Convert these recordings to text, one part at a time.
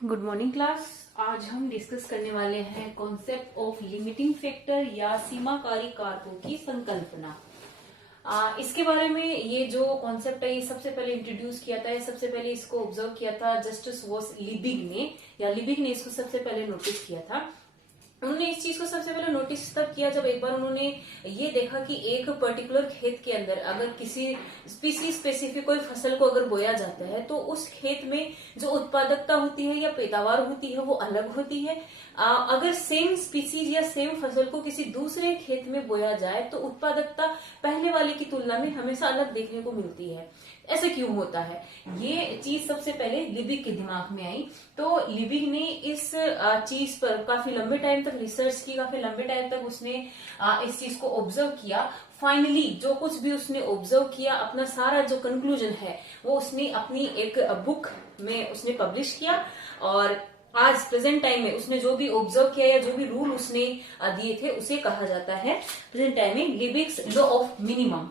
Good morning class. आज हम discuss करने वाले हैं कॉन्सेप्ट ऑफ लिमिटिंग फैक्टर या सीमाकारी कारकों की संकल्पना। इसके बारे में ये जो कॉन्सेप्ट है ये सबसे पहले इंट्रोड्यूस किया था, सबसे पहले इसको ऑब्जर्व किया था जस्टिस वॉस लिबिग ने, या लिबिग ने इसको सबसे पहले नोटिस किया था। उन्होंने इस चीज को सबसे पहले नोटिस तब किया जब एक बार उन्होंने ये देखा कि एक पर्टिकुलर खेत के अंदर अगर किसी स्पीसीज स्पेसिफिक कोई फसल को अगर बोया जाता है तो उस खेत में जो उत्पादकता होती है या पैदावार होती है वो अलग होती है। अगर सेम स्पीसीज या सेम फसल को किसी दूसरे खेत में बोया जाए तो उत्पादकता पहले वाले की तुलना में हमेशा अलग देखने को मिलती है। ऐसा क्यों होता है? ये चीज सबसे पहले लिबिग के दिमाग में आई। तो लिबिग ने इस चीज पर काफी लंबे टाइम तक रिसर्च की, काफी लंबे टाइम तक उसने इस चीज को ऑब्जर्व किया। फाइनली जो कुछ भी उसने ऑब्जर्व किया, अपना सारा जो कंक्लूजन है वो उसने अपनी एक बुक में उसने पब्लिश किया। और आज प्रेजेंट टाइम में उसने जो भी ऑब्जर्व किया या जो भी रूल उसने दिए थे उसे कहा जाता है प्रेजेंट टाइम में लिबिग्स लॉ ऑफ मिनिमम।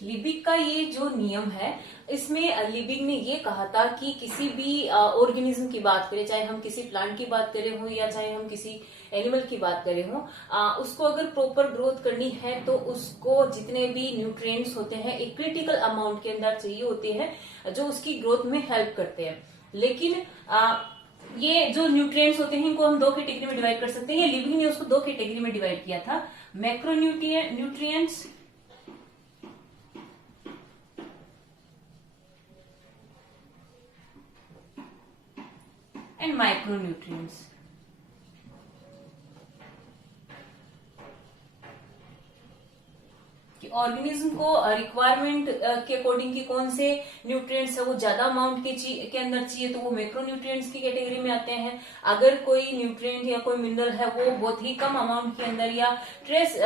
लिबिग का ये जो नियम है, इसमें लिबिग ने ये कहा था कि किसी भी ऑर्गेनिज्म की बात करें, चाहे हम किसी प्लांट की बात करें हो या चाहे हम किसी एनिमल की बात करें हो, उसको अगर प्रॉपर ग्रोथ करनी है तो उसको जितने भी न्यूट्रिएंट्स होते हैं एक क्रिटिकल अमाउंट के अंदर चाहिए होते हैं जो उसकी ग्रोथ में हेल्प करते हैं। लेकिन ये जो न्यूट्रिएंट्स होते हैं इनको हम दो कैटेगरी में डिवाइड कर सकते हैं। ये लिबिग ने उसको दो कैटेगरी में डिवाइड किया था, मैक्रो न्यूट्रिएंट्स एंड माइक्रोन्यूट्रिएंट्स। कि ऑर्गेनिज्म को रिक्वायरमेंट के अकॉर्डिंग की कौन से न्यूट्रिएंट्स है वो ज्यादा अमाउंट के अंदर चाहिए तो वो मैक्रोन्यूट्रिएंट्स की कैटेगरी में आते हैं। अगर कोई न्यूट्रिएंट या कोई मिनरल है वो बहुत ही कम अमाउंट के अंदर या ट्रेस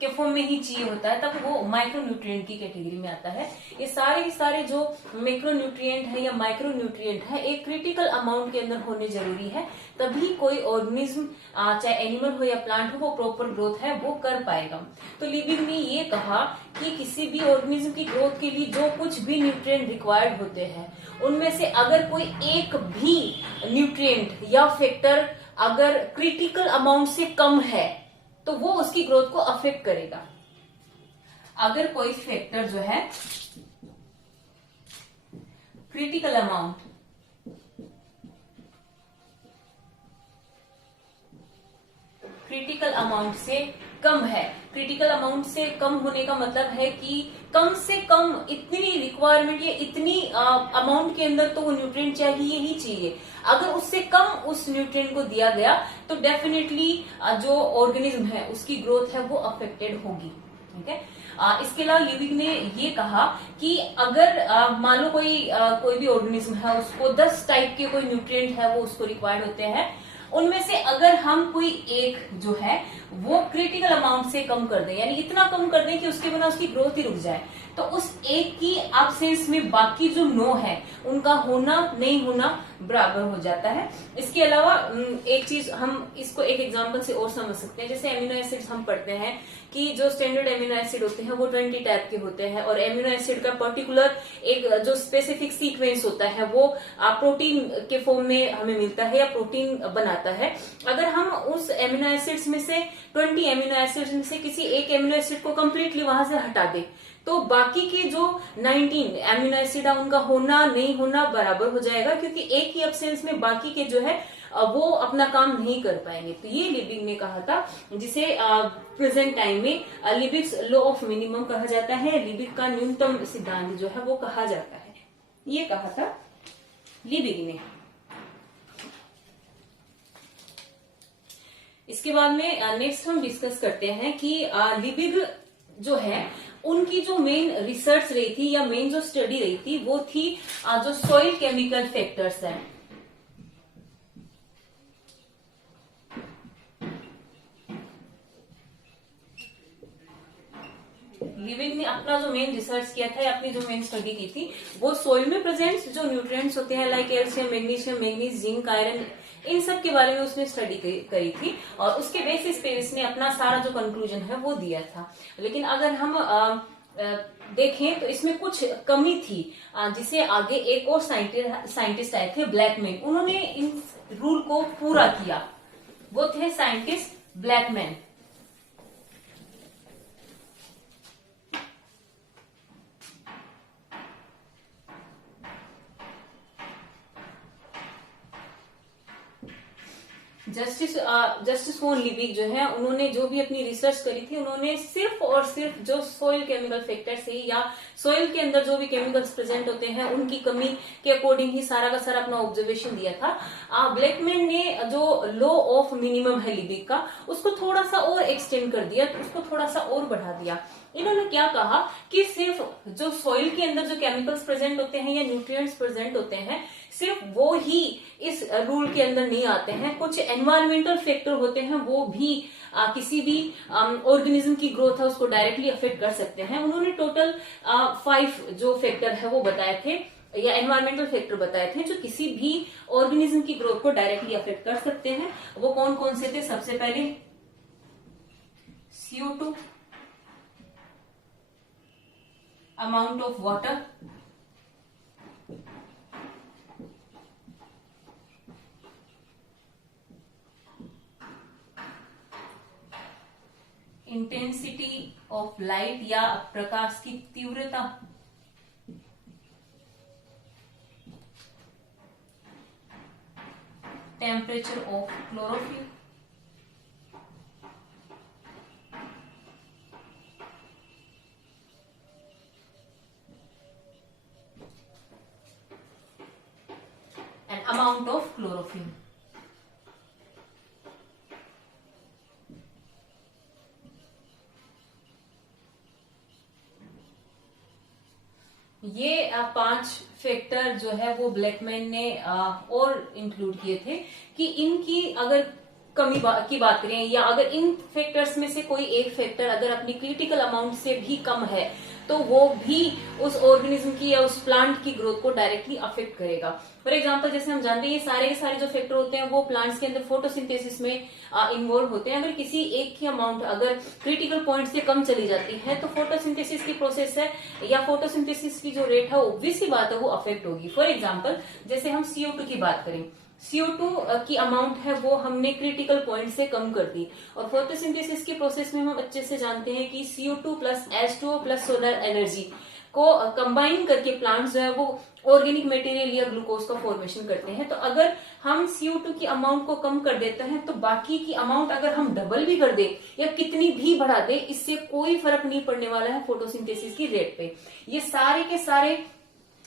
के फॉर्म में ही चाहिए होता है तब वो माइक्रोन्यूट्रिएंट की कैटेगरी में आता है। ये सारे जो मैक्रोन्यूट्रिएंट है या माइक्रोन्यूट्रिएंट है एक क्रिटिकल अमाउंट के अंदर होने जरूरी है, तभी कोई ऑर्गेनिज्म चाहे एनिमल हो या प्लांट हो वो प्रॉपर ग्रोथ है वो कर पाएगा। तो लिबिग ने ये कहा कि किसी भी ऑर्गेनिज्म की ग्रोथ के लिए जो कुछ भी न्यूट्रिएंट रिक्वायर्ड होते हैं उनमें से अगर कोई एक भी न्यूट्रिएंट या फैक्टर अगर क्रिटिकल अमाउंट से कम है तो वो उसकी ग्रोथ को अफेक्ट करेगा। अगर कोई फैक्टर जो है क्रिटिकल अमाउंट से कम है, क्रिटिकल अमाउंट से कम होने का मतलब है कि कम से कम इतनी रिक्वायरमेंट या इतनी अमाउंट के अंदर तो वो न्यूट्रिएंट चाहिए ही चाहिए। अगर उससे कम उस न्यूट्रिएंट को दिया गया तो डेफिनेटली जो ऑर्गेनिज्म है उसकी ग्रोथ है वो अफेक्टेड होगी। ठीक है। इसके अलावा लिबिग ने ये कहा कि अगर मान लो कोई भी ऑर्गेनिज्म है उसको 10 टाइप के कोई न्यूट्रिएंट है वो उसको रिक्वायर्ड होते हैं, उनमें से अगर हम कोई एक जो है वो क्रिटिकल अमाउंट से कम कर दें, यानी इतना कम कर दें कि उसके बिना उसकी ग्रोथ ही रुक जाए, तो उस एक की एब्सेंस में बाकी जो 9 है उनका होना नहीं होना बराबर हो जाता है। इसके अलावा एक चीज हम इसको एक एग्जांपल से और समझ सकते हैं। जैसे एमिनो एसिड्स हम पढ़ते हैं कि जो स्टैंडर्ड एमिनो एसिड होते हैं वो 20 टाइप के होते हैं और एमिनो एसिड का पर्टिकुलर एक जो स्पेसिफिक सीक्वेंस होता है वो प्रोटीन के फॉर्म में हमें मिलता है या प्रोटीन बनाता है। अगर हम उस एमिनो एसिड्स में से 20 एमिनो एसिड्स में से किसी एक एमिनो एसिड को कंप्लीटली वहां से हटा दे तो बाकी के जो 19 एमिनो एसिड है उनका होना नहीं होना बराबर हो जाएगा, क्योंकि एक ही एब्सेंस में बाकी के जो है वो अपना काम नहीं कर पाएंगे। तो ये लिबिग ने कहा था, जिसे प्रेजेंट टाइम में लिबिग्स लॉ ऑफ मिनिमम कहा जाता है, लिबिग का न्यूनतम सिद्धांत जो है वो कहा जाता है। ये कहा था लिबिग ने। इसके बाद में नेक्स्ट हम डिस्कस करते हैं कि लिबिग जो है उनकी जो मेन रिसर्च रही थी या मेन जो स्टडी रही थी वो थी जो सॉइल केमिकल फैक्टर्स हैं। लिविंग ने अपना जो मेन रिसर्च किया था, अपनी जो मेन स्टडी की थी, वो सोइल में प्रेजेंट जो न्यूट्रिएंट्स होते हैं like calcium, magnesium, manganese, zinc, iron, इन सब के बारे में उसने स्टडी करी थी और उसके बेसिस पे इसने अपना सारा जो कंक्लूजन है वो दिया था। लेकिन अगर हम देखें तो इसमें कुछ कमी थी, जिसे आगे एक और साइंटिस्ट आए थे ब्लैकमैन, उन्होंने इन रूल को पूरा किया। वो थे scientist Blackman. Justice phone Liebig जो है, उन्होंने जो भी अपनी रिसर्च करी थी, उन्होंने सिर्फ और सिर्फ जो सोइल केमिकल फैक्टर से या सोइल के अंदर जो भी केमिकल्स प्रेजेंट होते हैं उनकी कमी के अकॉर्डिंग ही सारा का सारा अपना ऑब्जर्वेशन दिया था। ब्लैकमैन ने जो लॉ ऑफ मिनिमम है लिबिक का, उसको थोड़ा सा और एक्सटेंड कर दिया, तो उसको थोड़ा सा और बढ़ा दिया। इन्होंने क्या कहा कि सिर्फ जो सॉइल के अंदर जो केमिकल्स प्रेजेंट होते हैं या न्यूट्रिएंट्स प्रेजेंट होते हैं, सिर्फ वो ही इस रूल के अंदर नहीं आते हैं। कुछ एनवायरमेंटल फैक्टर होते हैं, वो भी किसी भी ऑर्गेनिज्म की ग्रोथ है उसको डायरेक्टली अफेक्ट कर सकते हैं। उन्होंने टोटल 5 जो फैक्टर है वो बताए थे, या एनवायरमेंटल फैक्टर बताए थे, जो किसी भी ऑर्गेनिज्म की ग्रोथ को डायरेक्टली अफेक्ट कर सकते हैं। वो कौन कौन से थे? सबसे पहले CO2, amount of water, intensity of light या प्रकाश की तीव्रता, temperature of chlorophyll, and amount of chlorophyll। ये 5 फैक्टर जो है वो ब्लैकमैन ने और इंक्लूड किए थे कि इनकी अगर कमी की बात करें, या अगर इन फैक्टर्स में से कोई एक फैक्टर अगर अपनी क्रिटिकल अमाउंट से भी कम है, तो वो भी उस ऑर्गेनिज्म की या उस प्लांट की ग्रोथ को डायरेक्टली अफेक्ट करेगा। फॉर एग्जांपल, जैसे हम जानते हैं ये सारे के सारे जो फैक्टर होते हैं वो प्लांट्स के अंदर फोटोसिंथेसिस में इन्वॉल्व होते हैं। अगर किसी एक की अमाउंट अगर क्रिटिकल पॉइंट से कम चली जाती है, तो फोटोसिंथेसिस की प्रोसेस है या फोटोसिंथेसिस की जो रेट है, ऑब्वियस सी बात है वो अफेक्ट होगी। फॉर एग्जाम्पल, जैसे हम CO2 की बात करें, CO2 की अमाउंट है वो हमने क्रिटिकल पॉइंट से कम कर दी, और फोटोसिंथेसिस की प्रोसेस में हम अच्छे से जानते हैं कि CO2 plus H2O plus solar energy को कंबाइन करके प्लांट्स जो है वो ऑर्गेनिक मटेरियल या ग्लूकोज का फॉर्मेशन करते हैं। तो अगर हम CO2 की अमाउंट को कम कर देते हैं, तो बाकी की अमाउंट अगर हम डबल भी कर दे या कितनी भी बढ़ा दे, इससे कोई फर्क नहीं पड़ने वाला है फोटोसिंथेसिस की रेट पे। ये सारे के सारे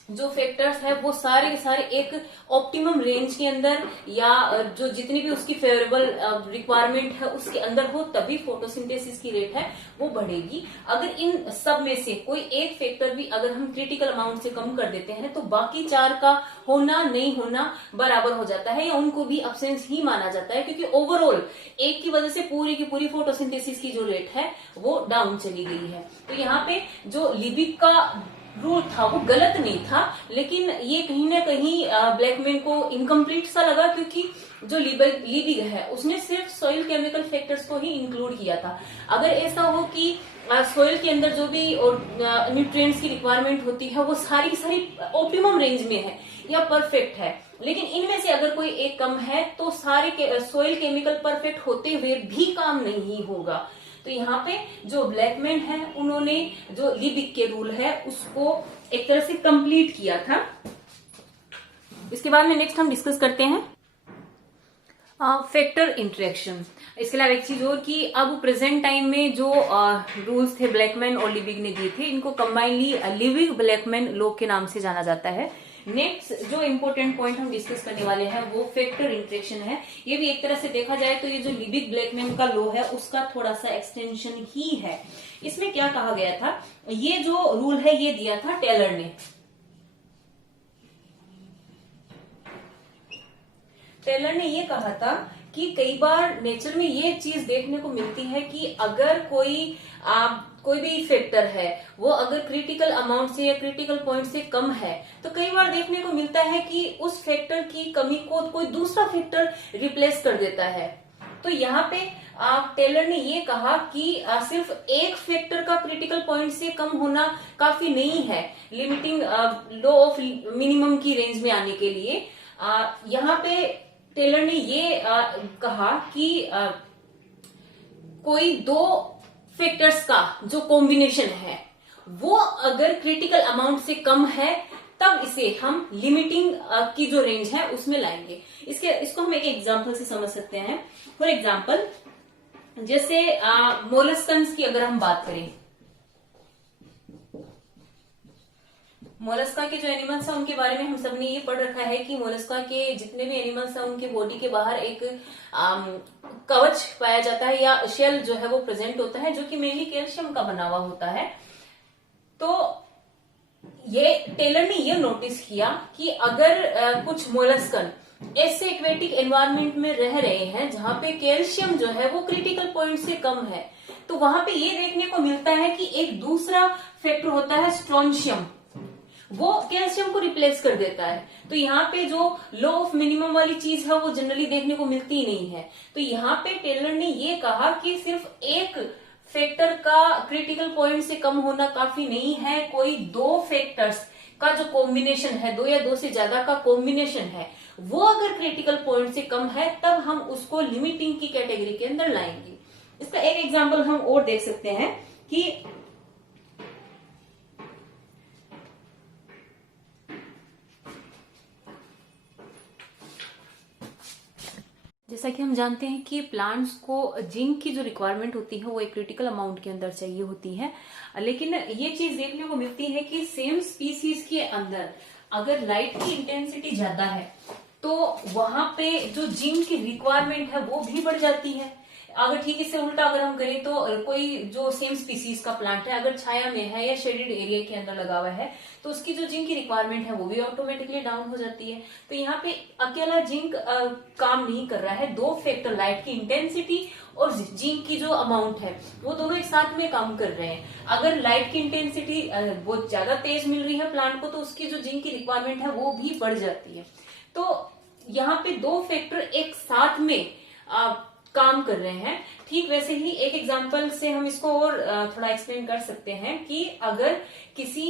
जो फैक्टर्स है वो सारे के सारे एक ऑप्टिमम रेंज के अंदर, या जो जितनी भी उसकी फेवरेबल रिक्वायरमेंट है उसके अंदर हो, तभी फोटोसिंथेसिस की रेट है वो बढ़ेगी। अगर इन सब में से कोई एक फैक्टर भी अगर हम क्रिटिकल अमाउंट से कम कर देते हैं, तो बाकी 4 का होना नहीं होना बराबर हो जाता है, या उनको भी अब्सेंस ही माना जाता है, क्योंकि ओवरऑल एक की वजह से पूरी की पूरी फोटोसिंथेसिस की जो रेट है वो डाउन चली गई है। तो यहाँ पे जो लिबिक का रूल था वो गलत नहीं था, लेकिन ये कहीं ना कहीं ब्लैकमैन को इनकम्प्लीट सा लगा, क्योंकि जो लिबिक है उसने सिर्फ सॉइल केमिकल फैक्टर्स को ही इंक्लूड किया था। अगर ऐसा हो कि सॉइल के अंदर जो भी न्यूट्रिएंट्स की रिक्वायरमेंट होती है वो सारी की सारी ऑप्टिमम रेंज में है या परफेक्ट है, लेकिन इनमें से अगर कोई एक कम है, तो सारे सॉइल केमिकल परफेक्ट होते हुए भी काम नहीं होगा। तो यहाँ पे जो ब्लैकमैन है उन्होंने जो लिबिक के रूल है उसको एक तरह से कंप्लीट किया था। इसके बाद में नेक्स्ट हम डिस्कस करते हैं फैक्टर इंटरेक्शन। इसके अलावा एक चीज और कि अब प्रेजेंट टाइम में जो रूल्स थे ब्लैकमैन और लिबिक ने दिए थे, इनको कंबाइनली लिबिक ब्लैकमैन लॉ के नाम से जाना जाता है। नेक्स्ट जो इम्पोर्टेंट पॉइंट हम डिस्कस करने वाले हैं वो फैक्टर इंटरेक्शन है। ये भी एक तरह से देखा जाए तो ये जो लिबिक ब्लैकमैन का लॉ है उसका थोड़ा सा एक्सटेंशन ही है। इसमें क्या कहा गया था, ये जो रूल है ये दिया था टेलर ने। टेलर ने ये कहा था कि कई बार नेचर में ये चीज देखने को मिलती है कि अगर कोई कोई भी फैक्टर है वो अगर क्रिटिकल अमाउंट से या क्रिटिकल पॉइंट से कम है, तो कई बार देखने को मिलता है कि उस फैक्टर की कमी को कोई दूसरा फैक्टर रिप्लेस कर देता है। तो यहाँ पे टेलर ने ये कहा कि सिर्फ एक फैक्टर का क्रिटिकल पॉइंट से कम होना काफी नहीं है लिमिटिंग लॉ ऑफ मिनिमम की रेंज में आने के लिए। यहाँ पे टेलर ने ये कहा कि कोई दो फैक्टर्स का जो कॉम्बिनेशन है वो अगर क्रिटिकल अमाउंट से कम है, तब इसे हम लिमिटिंग की जो रेंज है उसमें लाएंगे। इसको हम एक एग्जांपल से समझ सकते हैं। फॉर एग्जांपल, जैसे मोलस्कन्स की अगर हम बात करें, मोलस्का के जो एनिमल्स हैं उनके बारे में हम सबने ये पढ़ रखा है कि मोलस्का के जितने भी एनिमल्स हैं उनके बॉडी के बाहर एक कवच पाया जाता है या शेल जो है वो प्रेजेंट होता है, जो कि मेनली कैल्शियम का बना हुआ होता है। तो ये टेलर ने ये नोटिस किया कि अगर कुछ मोलस्कन ऐसे एक्वेटिक एनवायरनमेंट में रह रहे हैं जहां पे कैल्शियम जो है वो क्रिटिकल पॉइंट से कम है, तो वहां पे ये देखने को मिलता है कि एक दूसरा फैक्टर होता है स्ट्रोंशियम, वो कैल्शियम को रिप्लेस कर देता है। तो यहाँ पे जो लॉ ऑफ मिनिमम वाली चीज है वो जनरली देखने को मिलती ही नहीं है। तो यहाँ पे टेलर ने ये कहा कि सिर्फ एक फैक्टर का क्रिटिकल पॉइंट से कम होना काफी नहीं है, कोई दो फैक्टर्स का जो कॉम्बिनेशन है, दो या दो से ज्यादा का कॉम्बिनेशन है, वो अगर क्रिटिकल पॉइंट से कम है तब हम उसको लिमिटिंग की कैटेगरी के अंदर लाएंगे। इसका एक एग्जाम्पल हम और देख सकते हैं कि जैसा कि हम जानते हैं कि प्लांट्स को जिंक की जो रिक्वायरमेंट होती है वो एक क्रिटिकल अमाउंट के अंदर चाहिए होती है, लेकिन ये चीज देखने को मिलती है कि सेम स्पीसीज के अंदर अगर लाइट की इंटेंसिटी ज्यादा है तो वहां पे जो जिंक की रिक्वायरमेंट है वो भी बढ़ जाती है। अगर ठीक इससे उल्टा अगर हम करें तो कोई जो सेम स्पीसीज का प्लांट है अगर छाया में है या शेडेड एरिया के अंदर लगा हुआ है तो उसकी जो जिंक की रिक्वायरमेंट है वो भी ऑटोमेटिकली डाउन हो जाती है। तो यहाँ पे अकेला जिंक काम नहीं कर रहा है, दो फैक्टर लाइट की इंटेंसिटी और जिंक की जो अमाउंट है वो दोनों एक साथ में काम कर रहे हैं। अगर लाइट की इंटेंसिटी बहुत ज्यादा तेज मिल रही है प्लांट को तो उसकी जो जिंक की रिक्वायरमेंट है वो भी बढ़ जाती है। तो यहाँ पे दो फैक्टर एक साथ में काम कर रहे हैं। ठीक वैसे ही एक एग्जांपल से हम इसको और थोड़ा एक्सप्लेन कर सकते हैं कि अगर किसी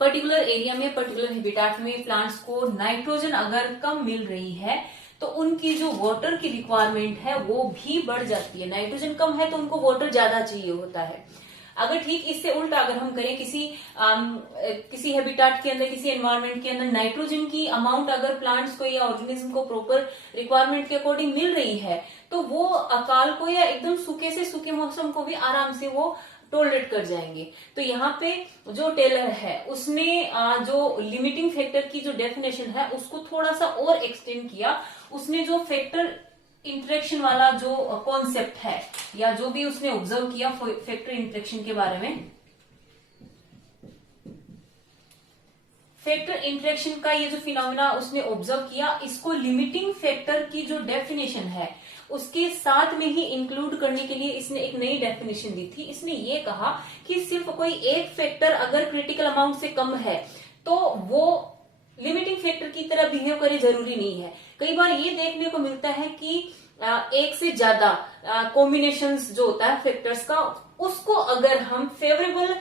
पर्टिकुलर एरिया में, पर्टिकुलर हैबिटेट में प्लांट्स को नाइट्रोजन अगर कम मिल रही है तो उनकी जो वाटर की रिक्वायरमेंट है वो भी बढ़ जाती है। नाइट्रोजन कम है तो उनको वाटर ज्यादा चाहिए होता है। अगर ठीक इससे उल्टा अगर हम करें, किसी हैबिटेट के अंदर, किसी एनवायरनमेंट के अंदर नाइट्रोजन की अमाउंट अगर प्लांट्स को या ऑर्गेनिज्म को प्रॉपर रिक्वायरमेंट के अकॉर्डिंग मिल रही है तो वो अकाल को या एकदम सूखे से सूखे मौसम को भी आराम से वो टॉलरेट कर जाएंगे। तो यहाँ पे जो टेलर है उसने जो लिमिटिंग फैक्टर की जो डेफिनेशन है उसको थोड़ा सा और एक्सटेंड किया। उसने जो फैक्टर इंटरेक्शन वाला जो कॉन्सेप्ट है या जो भी उसने ऑब्जर्व किया फैक्टर इंटरेक्शन के बारे में, फैक्टर इंटरेक्शन का ये जो फिनोमेना उसने ऑब्जर्व किया, इसको लिमिटिंग फैक्टर की जो डेफिनेशन है उसके साथ में ही इंक्लूड करने के लिए इसने एक नई डेफिनेशन दी थी। इसने ये कहा कि सिर्फ कोई एक फैक्टर अगर क्रिटिकल अमाउंट से कम है तो वो लिमिटिंग फैक्टर की तरह बिहेव करे जरूरी नहीं है। कई बार ये देखने को मिलता है कि एक से ज्यादा कॉम्बिनेशंस जो होता है फैक्टर्स का, उसको अगर हम फेवरेबल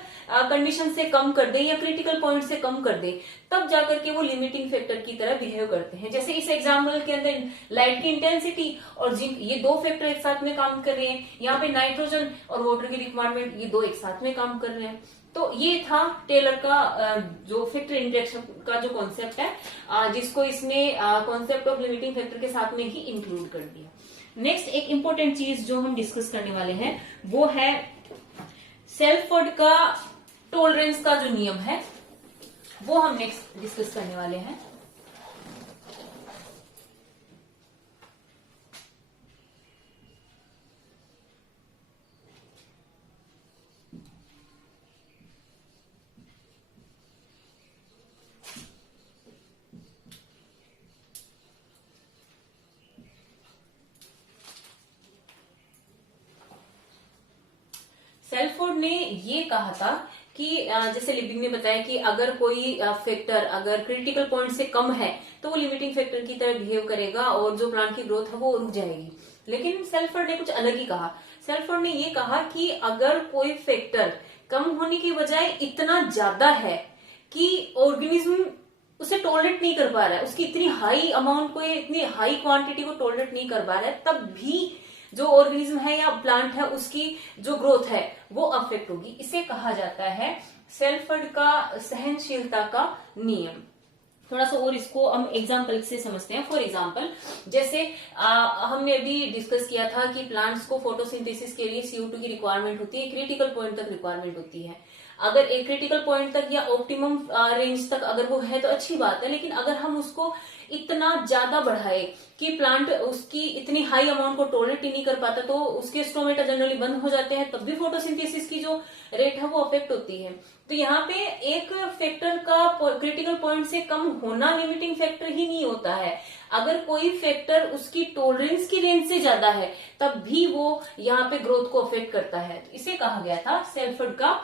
कंडीशन से कम कर दें या क्रिटिकल पॉइंट से कम कर दें तब जाकर के वो लिमिटिंग फैक्टर की तरह बिहेव करते हैं। जैसे इस एग्जाम्पल के अंदर लाइट की इंटेंसिटी और जिंक, ये दो फैक्टर एक साथ में काम कर रहे हैं। यहाँ पे नाइट्रोजन और वाटर की रिक्वायरमेंट, ये दो एक साथ में काम कर रहे हैं। तो ये था टेलर का जो फैक्टर इंटरेक्शन का जो कॉन्सेप्ट है, जिसको इसने कॉन्सेप्ट ऑफ लिमिटिंग फैक्टर के साथ में ही इंक्लूड कर दिया। नेक्स्ट एक इंपॉर्टेंट चीज जो हम डिस्कस करने वाले हैं वो है सेल्फोर्ड का टॉलरेंस का जो नियम है वो हम नेक्स्ट डिस्कस करने वाले हैं। सेल्फोर्ड ने ये कहा था कि जैसे लिबिग ने बताया कि अगर कोई फैक्टर अगर क्रिटिकल पॉइंट से कम है तो वो लिमिटिंग फैक्टर की तरह बिहेव करेगा और जो प्लांट की ग्रोथ है वो रुक जाएगी। लेकिन सेल्फोर्ड ने कुछ अलग ही कहा। सेल्फोर्ड ने ये कहा कि अगर कोई फैक्टर कम होने की बजाय इतना ज्यादा है कि ऑर्गेनिज्म उसे टॉलरेट नहीं कर पा रहा है, उसकी इतनी हाई अमाउंट को, इतनी हाई क्वांटिटी को टॉलरेट नहीं कर पा रहा है, तब भी जो ऑर्गेनिज्म है या प्लांट है उसकी जो ग्रोथ है वो अफेक्ट होगी। इसे कहा जाता है सेल्फोर्ड का सहनशीलता का नियम। थोड़ा सा और इसको हम एग्जाम्पल से समझते हैं। फॉर एग्जाम्पल जैसे हमने अभी डिस्कस किया था कि प्लांट्स को फोटोसिंथेसिस के लिए CO2 की रिक्वायरमेंट होती है, क्रिटिकल पॉइंट तक रिक्वायरमेंट होती है। अगर एक क्रिटिकल पॉइंट तक या ऑप्टिमम रेंज तक अगर वो है तो अच्छी बात है, लेकिन अगर हम उसको इतना ज्यादा बढ़ाए कि प्लांट उसकी इतनी हाई अमाउंट को टॉलरेट ही नहीं कर पाता तो उसके स्टोमेटा जनरली बंद हो जाते हैं, तब भी फोटोसिंथेसिस की जो रेट है वो अफेक्ट होती है। तो यहाँ पे एक फैक्टर का क्रिटिकल पॉइंट से कम होना लिमिटिंग फैक्टर ही नहीं होता है। अगर कोई फैक्टर उसकी टॉलरेंस की रेंज से ज्यादा है तब भी वो यहाँ पे ग्रोथ को अफेक्ट करता है। तो इसे कहा गया था सेल्फोर्ड का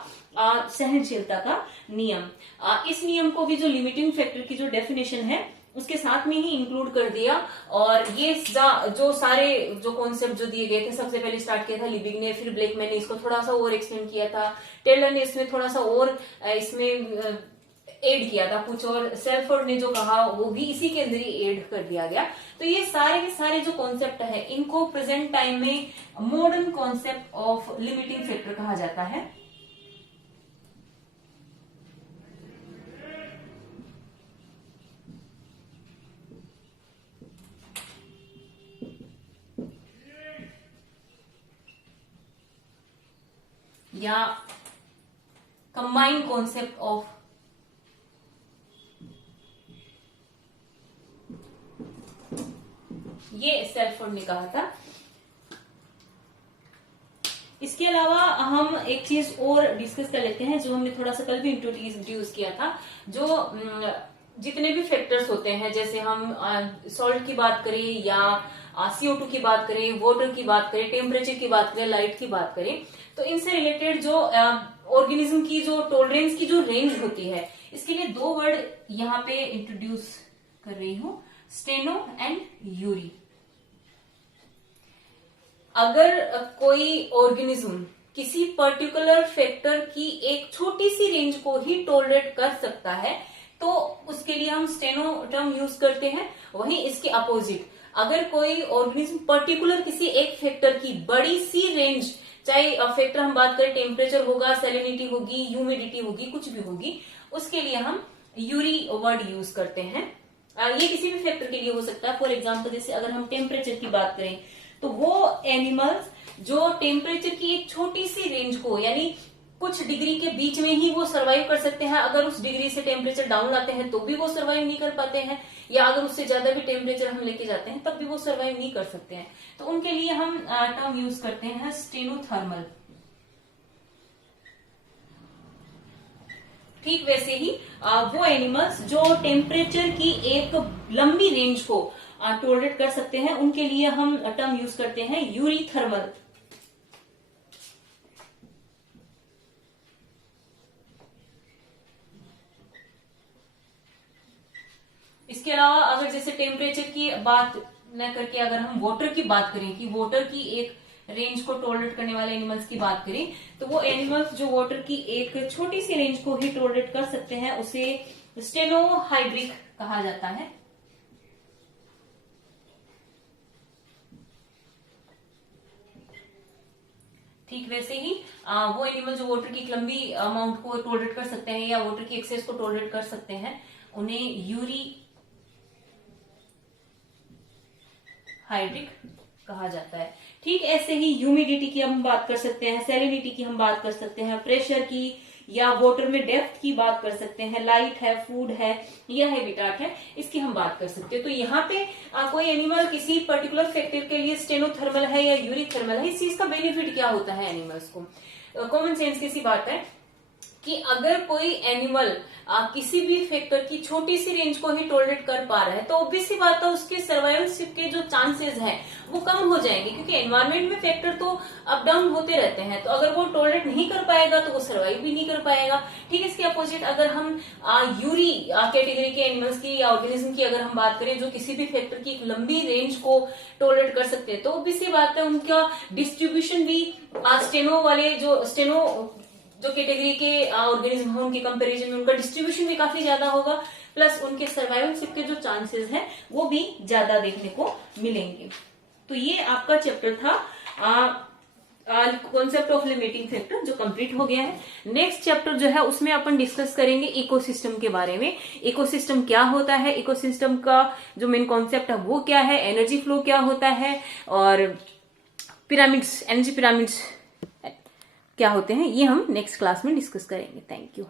सहनशीलता का नियम। इस नियम को भी जो लिमिटिंग फैक्टर की जो डेफिनेशन है उसके साथ में ही इंक्लूड कर दिया। और ये जो सारे जो कॉन्सेप्ट जो दिए गए थे, सबसे पहले स्टार्ट किया था लिबिग ने, फिर ब्लेकमैन ने इसको थोड़ा सा और एक्सप्लेन किया था, टेलर ने इसमें थोड़ा सा और इसमें एड किया था कुछ, और सेल्फोर्ड ने जो कहा वो भी इसी के अंदर ही एड कर दिया गया। तो ये सारे के सारे जो कॉन्सेप्ट है इनको प्रेजेंट टाइम में modern concept of limiting factor कहा जाता है। या कंबाइंड कॉन्सेप्ट ऑफ ये सेल्फोर्ड ने कहा था। इसके अलावा हम एक चीज और डिस्कस कर लेते हैं जो हमने थोड़ा सा कल भी इंट्रोड्यूस किया था। जो जितने भी फैक्टर्स होते हैं, जैसे हम सॉल्ट की बात करें या CO2 की बात करें, वाटर की बात करें, टेम्परेचर की बात करें, लाइट की बात करें, तो इनसे रिलेटेड जो ऑर्गेनिज्म की जो टॉलरेंस की जो रेंज होती है, इसके लिए दो वर्ड यहाँ पे इंट्रोड्यूस कर रही हूं, स्टेनो एंड यूरी। अगर कोई ऑर्गेनिज्म किसी पर्टिकुलर फैक्टर की एक छोटी सी रेंज को ही टॉलरेट कर सकता है तो उसके लिए हम स्टेनो टर्म यूज करते हैं। वहीं इसके अपोजिट अगर कोई ऑर्गेनिज्म पर्टिकुलर किसी एक फैक्टर की बड़ी सी रेंज, चाहे फैक्टर हम बात करें टेम्परेचर होगा, सैलिनिटी होगी, ह्यूमिडिटी होगी, कुछ भी होगी, उसके लिए हम यूरी वर्ड यूज करते हैं। ये किसी भी फैक्टर के लिए हो सकता है। फॉर एग्जाम्पल जैसे अगर हम टेम्परेचर की बात करें तो वो एनिमल्स जो टेम्परेचर की एक छोटी सी रेंज को, यानी कुछ डिग्री के बीच में ही वो सरवाइव कर सकते हैं। अगर उस डिग्री से टेम्परेचर डाउन लाते हैं तो भी वो सरवाइव नहीं कर पाते हैं, या अगर उससे ज्यादा भी टेम्परेचर हम लेके जाते हैं तब भी वो सरवाइव नहीं कर सकते हैं। तो उनके लिए हम टर्म यूज करते हैं स्टेनोथर्मल। ठीक वैसे ही वो एनिमल्स जो टेम्परेचर की एक लंबी रेंज को टॉलरेट कर सकते हैं, उनके लिए हम टर्म यूज करते हैं यूरीथर्मल। इसके अलावा अगर जैसे टेम्परेचर की बात न करके अगर हम वाटर की बात करें कि वाटर की एक रेंज को टॉलरेट करने वाले एनिमल्स की बात करें, तो वो एनिमल्स जो वाटर की एक छोटी सी रेंज को ही टॉलरेट कर सकते हैं उसे स्टेनोहाइड्रिक कहा जाता है। ठीक वैसे ही वो एनिमल जो वाटर की एक लंबी अमाउंट को टॉलरेट कर सकते हैं या वाटर की एक्सेस को टॉलरेट कर सकते हैं, उन्हें यूरी हाइड्रिक कहा जाता है। ठीक ऐसे ही ह्यूमिडिटी की हम बात कर सकते हैं, सैलिनिटी की हम बात कर सकते हैं, प्रेशर की या वाटर में डेप्थ की बात कर सकते हैं, लाइट है, फूड है या हैबिटाट है, इसकी हम बात कर सकते हैं। तो यहाँ पे कोई एनिमल किसी पर्टिकुलर फैक्टर के लिए स्टेनोथर्मल है या यूरिथर्मल है, इस चीज का बेनिफिट क्या होता है एनिमल्स को? कॉमन सेंस की सी बात है कि अगर कोई एनिमल किसी भी फैक्टर की छोटी सी रेंज को ही टॉलरेट कर पा रहा है तो ऑब्वियस सी बात है उसके सर्वाइवलशिप के जो चांसेस हैं वो कम हो जाएंगे, क्योंकि एनवायरमेंट में फैक्टर तो अप डाउन होते रहते हैं। तो अगर वो टॉलरेट नहीं कर पाएगा तो वो सर्वाइव भी नहीं कर पाएगा। ठीक है, इसके अपोजिट अगर हम यूरी कैटेगरी के एनिमल्स की या ऑर्गेनिज्म की अगर हम बात करें जो किसी भी फैक्टर की एक लंबी रेंज को टॉलरेट कर सकते हैं, तो ऑब्वियस सी बात है उनका डिस्ट्रीब्यूशन भी स्टेनो वाले जो कैटेगरी के ऑर्गेनिज्म है उनके कंपैरिजन में उनका डिस्ट्रीब्यूशन भी काफी ज्यादा होगा, प्लस उनके सर्वाइवलशिप के जो चांसेस हैं वो भी ज्यादा देखने को मिलेंगे। तो ये आपका चैप्टर था कॉन्सेप्ट ऑफ लिमिटिंग फैक्टर, जो कंप्लीट हो गया है। नेक्स्ट चैप्टर जो है उसमें अपन डिस्कस करेंगे इकोसिस्टम के बारे में। इकोसिस्टम क्या होता है, इकोसिस्टम का जो मेन कॉन्सेप्ट है वो क्या है, एनर्जी फ्लो क्या होता है, और पिरामिड्स, एनर्जी पिरामिड्स क्या होते हैं, ये हम नेक्स्ट क्लास में डिस्कस करेंगे। Thank you.